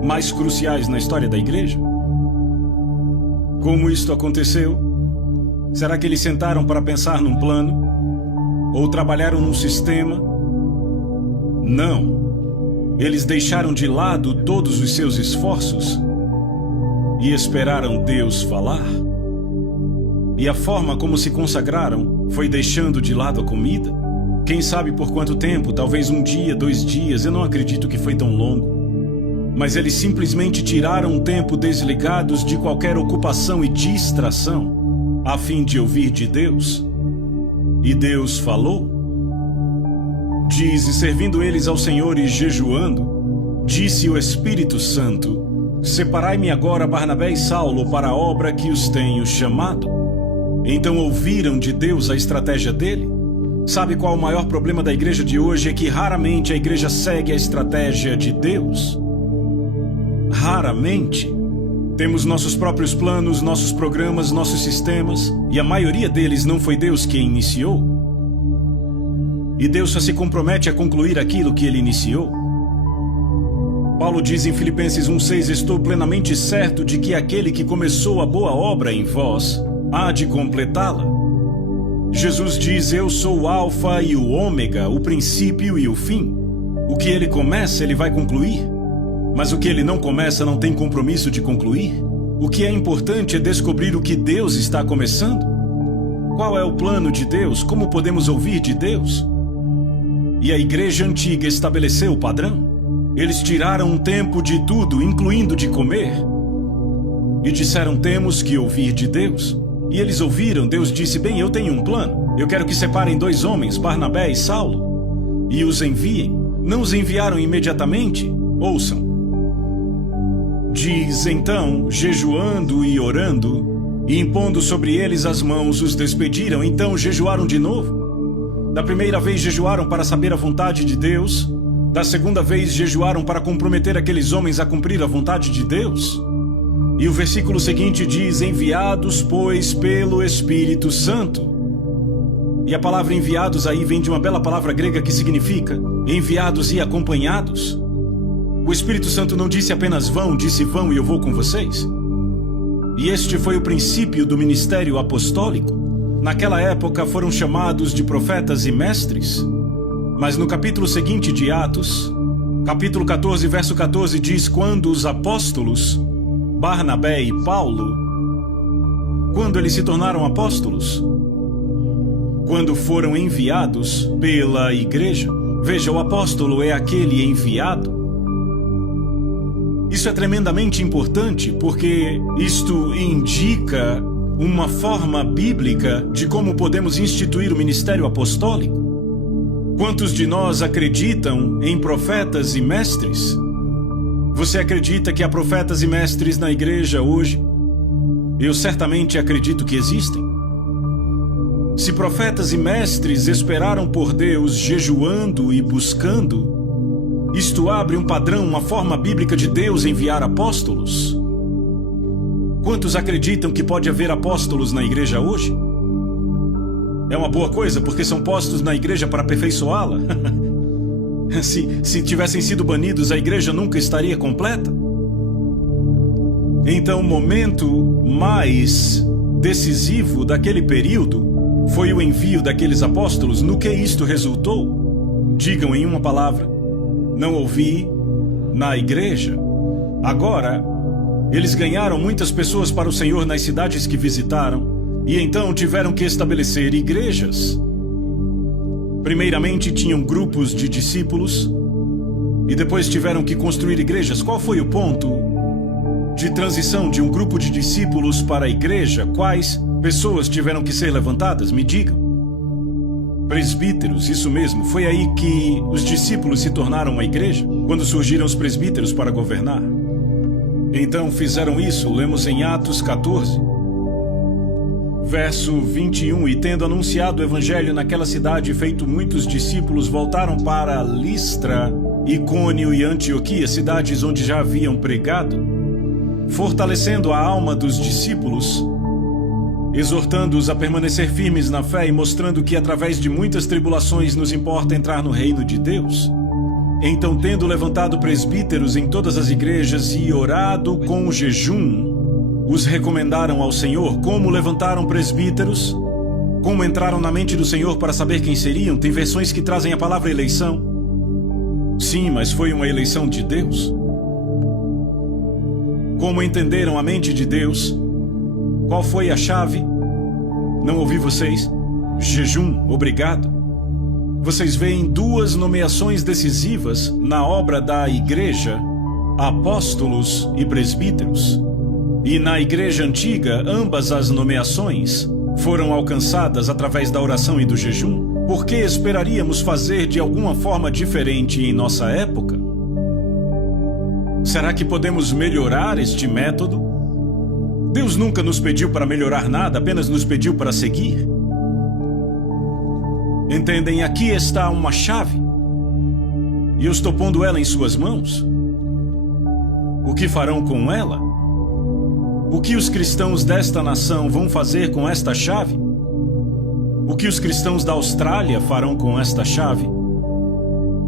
mais cruciais na história da igreja. Como isto aconteceu? Será que eles sentaram para pensar num plano? Ou trabalharam num sistema? Não. Eles deixaram de lado todos os seus esforços e esperaram Deus falar. E a forma como se consagraram foi deixando de lado a comida. Quem sabe por quanto tempo, talvez 1 dia, 2 dias, eu não acredito que foi tão longo. Mas eles simplesmente tiraram um tempo desligados de qualquer ocupação e distração, a fim de ouvir de Deus. E Deus falou. Diz: e servindo eles ao Senhor e jejuando, disse o Espírito Santo: Separai-me agora Barnabé e Saulo para a obra que os tenho chamado. Então ouviram de Deus a estratégia dele? Sabe qual o maior problema da igreja de hoje? É que raramente a igreja segue a estratégia de Deus. Raramente. Temos nossos próprios planos, nossos programas, nossos sistemas, e a maioria deles não foi Deus quem iniciou. E Deus só se compromete a concluir aquilo que ele iniciou. Paulo diz em Filipenses 1:6: estou plenamente certo de que aquele que começou a boa obra em vós há de completá-la. Jesus diz: eu sou o Alfa e o Ômega, o princípio e o fim. O que ele começa, ele vai concluir. Mas o que ele não começa não tem compromisso de concluir. O que é importante é descobrir o que Deus está começando. Qual é o plano de Deus? Como podemos ouvir de Deus? E a igreja antiga estabeleceu o padrão. Eles tiraram um tempo de tudo, incluindo de comer. E disseram: temos que ouvir de Deus. E eles ouviram. Deus disse: bem, eu tenho um plano. Eu quero que separem 2 homens, Barnabé e Saulo, e os enviem. Não os enviaram imediatamente? Ouçam. Diz: então, jejuando e orando, e impondo sobre eles as mãos, os despediram. Então jejuaram de novo. Da primeira vez jejuaram para saber a vontade de Deus. Da segunda vez jejuaram para comprometer aqueles homens a cumprir a vontade de Deus. E o versículo seguinte diz: enviados, pois, pelo Espírito Santo. E a palavra enviados aí vem de uma bela palavra grega que significa enviados e acompanhados. O Espírito Santo não disse apenas vão, disse vão e eu vou com vocês. E este foi o princípio do ministério apostólico. Naquela época foram chamados de profetas e mestres. Mas no capítulo seguinte de Atos, capítulo 14, verso 14, diz: quando os apóstolos, Barnabé e Paulo, quando eles se tornaram apóstolos? Quando foram enviados pela igreja. Veja, o apóstolo é aquele enviado. Isso é tremendamente importante porque isto indica uma forma bíblica de como podemos instituir o ministério apostólico. Quantos de nós acreditam em profetas e mestres? Você acredita que há profetas e mestres na igreja hoje? Eu certamente acredito que existem. Se profetas e mestres esperaram por Deus jejuando e buscando, isto abre um padrão, uma forma bíblica de Deus enviar apóstolos. Quantos acreditam que pode haver apóstolos na igreja hoje? É uma boa coisa, porque são postos na igreja para aperfeiçoá-la. Se tivessem sido banidos, a igreja nunca estaria completa. Então, o momento mais decisivo daquele período foi o envio daqueles apóstolos. No que isto resultou? Digam em uma palavra: não ouvi na igreja. Agora, eles ganharam muitas pessoas para o Senhor nas cidades que visitaram, e então tiveram que estabelecer igrejas. Primeiramente tinham grupos de discípulos, e depois tiveram que construir igrejas. Qual foi o ponto de transição de um grupo de discípulos para a igreja? Quais pessoas tiveram que ser levantadas? Me digam. Presbíteros, isso mesmo. Foi aí que os discípulos se tornaram uma igreja, quando surgiram os presbíteros para governar. Então fizeram isso. Lemos em Atos 14, verso 21. E tendo anunciado o evangelho naquela cidade e feito muitos discípulos, voltaram para Listra, Icônio e Antioquia, cidades onde já haviam pregado, fortalecendo a alma dos discípulos, exortando-os a permanecer firmes na fé e mostrando que através de muitas tribulações nos importa entrar no reino de Deus. Então, tendo levantado presbíteros em todas as igrejas e orado com jejum, os recomendaram ao Senhor. Como levantaram presbíteros? Como entraram na mente do Senhor para saber quem seriam? Tem versões que trazem a palavra eleição. Sim, mas foi uma eleição de Deus. Como entenderam a mente de Deus? Qual foi a chave? Não ouvi vocês. Jejum, obrigado. Vocês veem 2 nomeações decisivas na obra da igreja: apóstolos e presbíteros. E na igreja antiga, ambas as nomeações foram alcançadas através da oração e do jejum. Por que esperaríamos fazer de alguma forma diferente em nossa época? Será que podemos melhorar este método? Deus nunca nos pediu para melhorar nada, apenas nos pediu para seguir. Entendem? Aqui está uma chave. E eu estou pondo ela em suas mãos. O que farão com ela? O que os cristãos desta nação vão fazer com esta chave? O que os cristãos da Austrália farão com esta chave?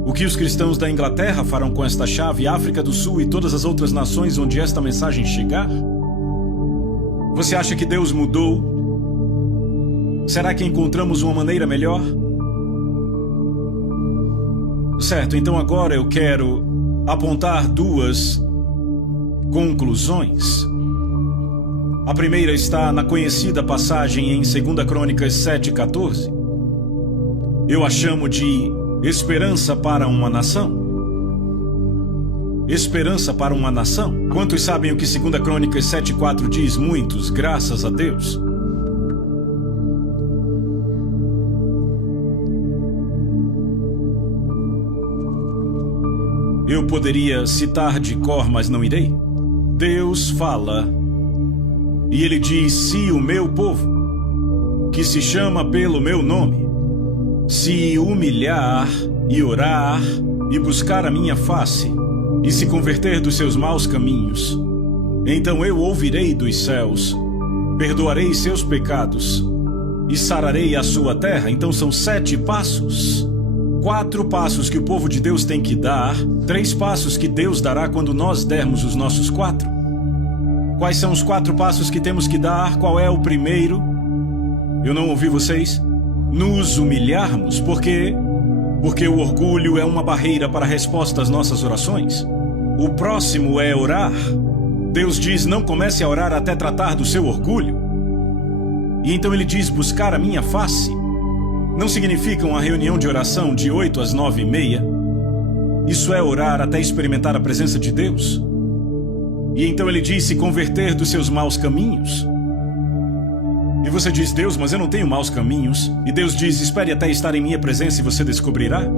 O que os cristãos da Inglaterra farão com esta chave, África do Sul e todas as outras nações onde esta mensagem chegar? Você acha que Deus mudou? Será que encontramos uma maneira melhor? Certo, então agora eu quero apontar duas conclusões. A primeira está na conhecida passagem em 2 Crônicas 7:14. Eu a chamo de esperança para uma nação. Esperança para uma nação. Quantos sabem o que 2 Crônicas 7:4 diz? Muitos, graças a Deus. Eu poderia citar de cor, mas não irei. Deus fala, e ele diz: se o meu povo, que se chama pelo meu nome, se humilhar e orar e buscar a minha face e se converter dos seus maus caminhos, então eu ouvirei dos céus, perdoarei seus pecados e sararei a sua terra. Então são 7 passos. 4 passos que o povo de Deus tem que dar, 3 passos que Deus dará quando nós dermos os nossos 4. Quais são os 4 passos que temos que dar? Qual é o primeiro? Eu não ouvi vocês? Nos humilharmos. Por quê? Porque o orgulho é uma barreira para a resposta às nossas orações. O próximo é orar. Deus diz: não comece a orar até tratar do seu orgulho. E então ele diz: buscar a minha face. Não significa uma reunião de oração de 8 às 9:30. Isso é orar até experimentar a presença de Deus. E então ele diz: se converter dos seus maus caminhos. E você diz: Deus, mas eu não tenho maus caminhos. E Deus diz: espere até estar em minha presença e você descobrirá.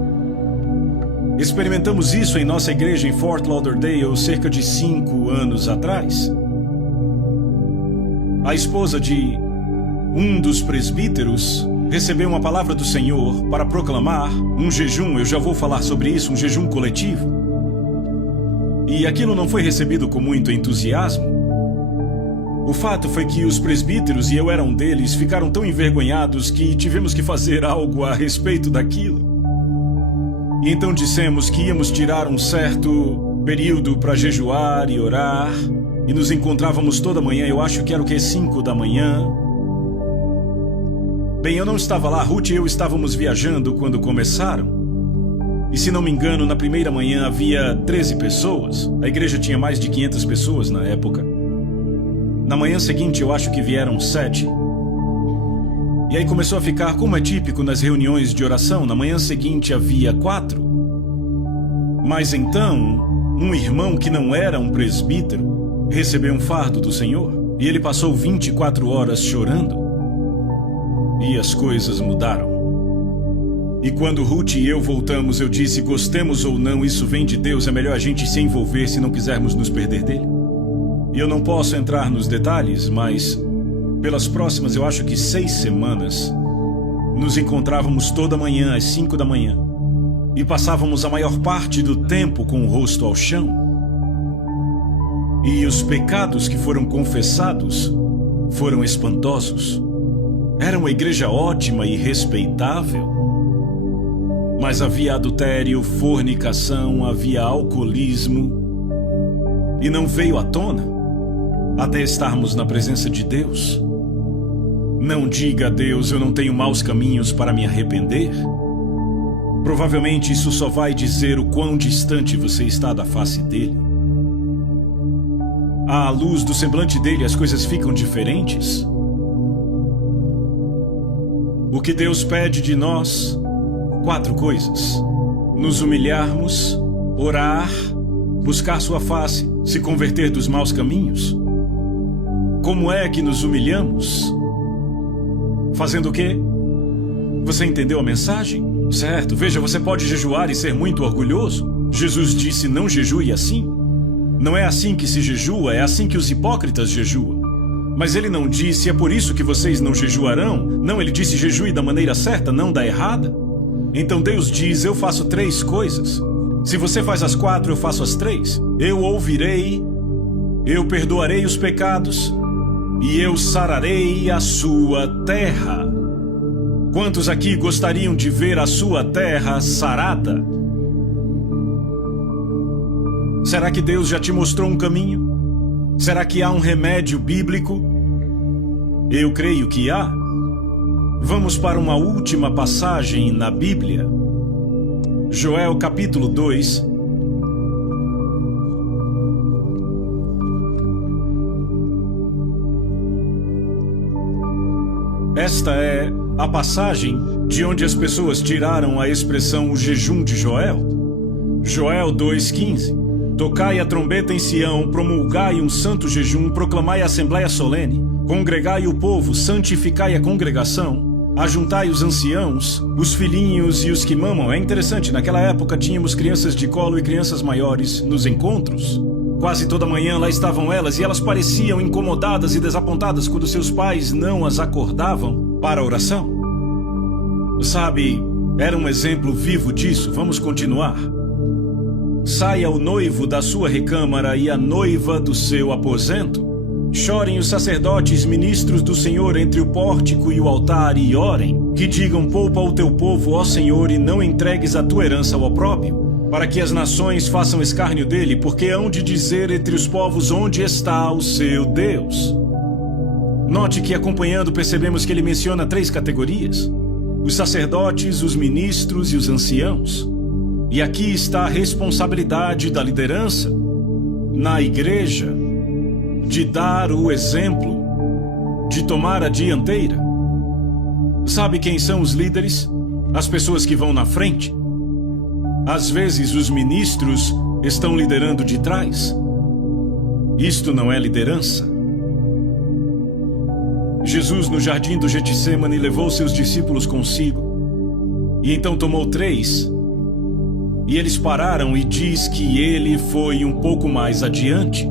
Experimentamos isso em nossa igreja em Fort Lauderdale cerca de 5 anos atrás. A esposa de um dos presbíteros recebeu uma palavra do Senhor para proclamar um jejum. Eu já vou falar sobre isso, um jejum coletivo. E aquilo não foi recebido com muito entusiasmo. O fato foi que os presbíteros, e eu era um deles, ficaram tão envergonhados que tivemos que fazer algo a respeito daquilo. E então dissemos que íamos tirar um certo período para jejuar e orar, e nos encontrávamos toda manhã. Eu acho que era o que? 5 da manhã. Bem, eu não estava lá. Ruth e eu estávamos viajando quando começaram. E se não me engano, na primeira manhã havia 13 pessoas. A igreja tinha mais de 500 pessoas na época. Na manhã seguinte, eu acho que vieram 7. E aí começou a ficar, como é típico nas reuniões de oração, na manhã seguinte havia 4. Mas então, um irmão que não era um presbítero recebeu um fardo do Senhor. E ele passou 24 horas chorando. E as coisas mudaram. E quando Ruth e eu voltamos, eu disse: gostemos ou não, isso vem de Deus, é melhor a gente se envolver se não quisermos nos perder dele. E eu não posso entrar nos detalhes, mas pelas próximas, eu acho que 6 semanas, nos encontrávamos toda manhã às 5 da manhã e passávamos a maior parte do tempo com o rosto ao chão. E os pecados que foram confessados foram espantosos. Era uma igreja ótima e respeitável, mas havia adultério, fornicação, havia alcoolismo, e não veio à tona até estarmos na presença de Deus. Não diga a Deus: eu não tenho maus caminhos para me arrepender. Provavelmente isso só vai dizer o quão distante você está da face dele. À luz do semblante dele, as coisas ficam diferentes. O que Deus pede de nós? 4 coisas: nos humilharmos, orar, buscar sua face, se converter dos maus caminhos. Como é que nos humilhamos? Fazendo o quê? Você entendeu a mensagem? Certo, veja, você pode jejuar e ser muito orgulhoso. Jesus disse: não jejue assim. Não é assim que se jejua, é assim que os hipócritas jejuam. Mas ele não disse, é por isso que vocês não jejuarão. Não, ele disse, jejue da maneira certa, não da errada. Então Deus diz, eu faço 3 coisas. Se você faz as 4, eu faço as 3. Eu ouvirei, eu perdoarei os pecados e eu sararei a sua terra. Quantos aqui gostariam de ver a sua terra sarada? Será que Deus já te mostrou um caminho? Será que há um remédio bíblico? Eu creio que há. Vamos para uma última passagem na Bíblia. Joel capítulo 2. Esta é a passagem de onde as pessoas tiraram a expressão o jejum de Joel. Joel 2,15. Tocai a trombeta em Sião, promulgai um santo jejum, proclamai a assembleia solene, congregai o povo, santificai a congregação, ajuntai os anciãos, os filhinhos e os que mamam. É interessante, naquela época tínhamos crianças de colo e crianças maiores nos encontros. Quase toda manhã lá estavam elas e elas pareciam incomodadas e desapontadas quando seus pais não as acordavam para a oração. Sabe, era um exemplo vivo disso. Vamos continuar. Saia o noivo da sua recâmara e a noiva do seu aposento. Chorem os sacerdotes, ministros do Senhor, entre o pórtico e o altar, e orem. Que digam, poupa o teu povo, ó Senhor, e não entregues a tua herança ao opróbrio, para que as nações façam escárnio dele, porque hão de dizer entre os povos onde está o seu Deus. Note que, acompanhando, percebemos que ele menciona 3 categorias: os sacerdotes, os ministros e os anciãos. E aqui está a responsabilidade da liderança na igreja de dar o exemplo, de tomar a dianteira. Sabe quem são os líderes? As pessoas que vão na frente. Às vezes os ministros estão liderando de trás. Isto não é liderança. Jesus, no jardim do Getsêmani, levou seus discípulos consigo. E então tomou 3. E eles pararam e diz que ele foi um pouco mais adiante.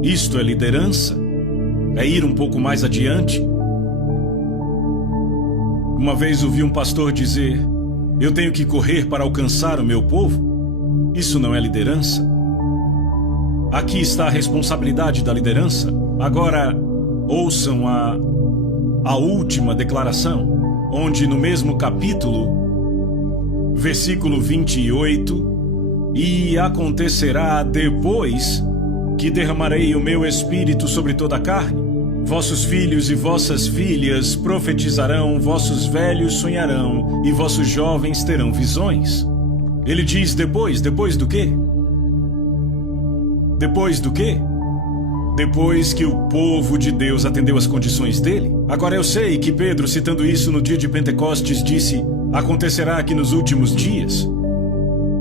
Isto é liderança? É ir um pouco mais adiante? Uma vez ouvi um pastor dizer, eu tenho que correr para alcançar o meu povo. Isso não é liderança. Aqui está a responsabilidade da liderança. Agora, ouçam a última declaração, onde no mesmo capítulo, versículo 28, e acontecerá depois que derramarei o meu espírito sobre toda a carne. Vossos filhos e vossas filhas profetizarão, vossos velhos sonharão e vossos jovens terão visões. Ele diz depois do quê? Depois do quê? Depois que o povo de Deus atendeu às condições dele. Agora eu sei que Pedro, citando isso no dia de Pentecostes, disse, acontecerá aqui nos últimos dias.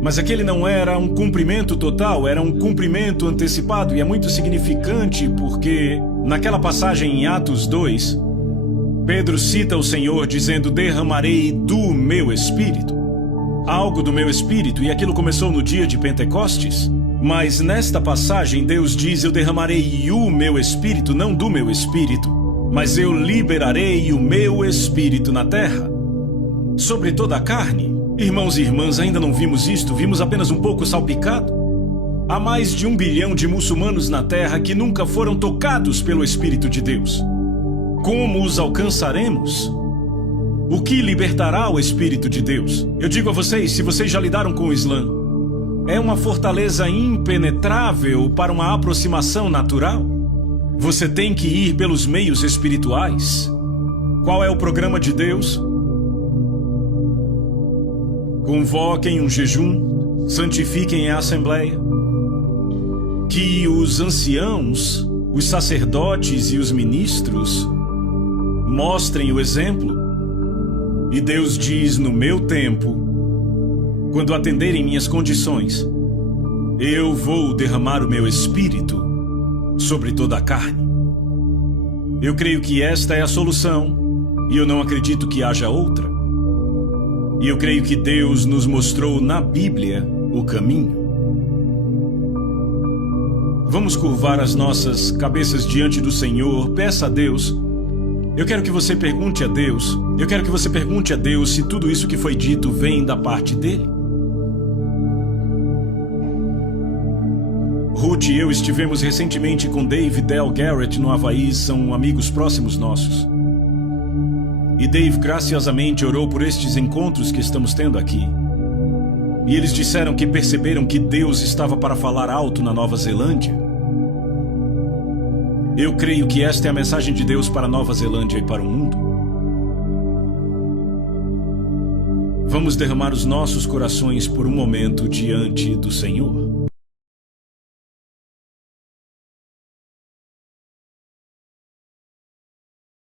Mas aquele não era um cumprimento total, era um cumprimento antecipado, e é muito significante porque, naquela passagem em Atos 2, Pedro cita o Senhor dizendo, derramarei do meu espírito. Algo do meu espírito, e aquilo começou no dia de Pentecostes. Mas nesta passagem Deus diz, eu derramarei o meu espírito, não do meu espírito, mas eu liberarei o meu espírito na terra, sobre toda a carne. Irmãos e irmãs, ainda não vimos isto, vimos apenas um pouco salpicado. Há mais de 1 bilhão de muçulmanos na terra que nunca foram tocados pelo Espírito de Deus. Como os alcançaremos? O que libertará o Espírito de Deus? Eu digo a vocês, se vocês já lidaram com o Islã, é uma fortaleza impenetrável para uma aproximação natural. Você tem que ir pelos meios espirituais. Qual é o programa de Deus? Convoquem um jejum, santifiquem a assembleia. Que os anciãos, os sacerdotes e os ministros mostrem o exemplo. E Deus diz, no meu tempo, quando atenderem minhas condições, eu vou derramar o meu espírito sobre toda a carne. Eu creio que esta é a solução, e eu não acredito que haja outra. E eu creio que Deus nos mostrou na Bíblia o caminho. Vamos curvar as nossas cabeças diante do Senhor. Peça a Deus. Eu quero que você pergunte a Deus. Eu quero que você pergunte a Deus se tudo isso que foi dito vem da parte dele. Ruth e eu estivemos recentemente com Dave e Del Garrett no Havaí, são amigos próximos nossos. E Dave graciosamente orou por estes encontros que estamos tendo aqui. E eles disseram que perceberam que Deus estava para falar alto na Nova Zelândia. Eu creio que esta é a mensagem de Deus para a Nova Zelândia e para o mundo. Vamos derramar os nossos corações por um momento diante do Senhor.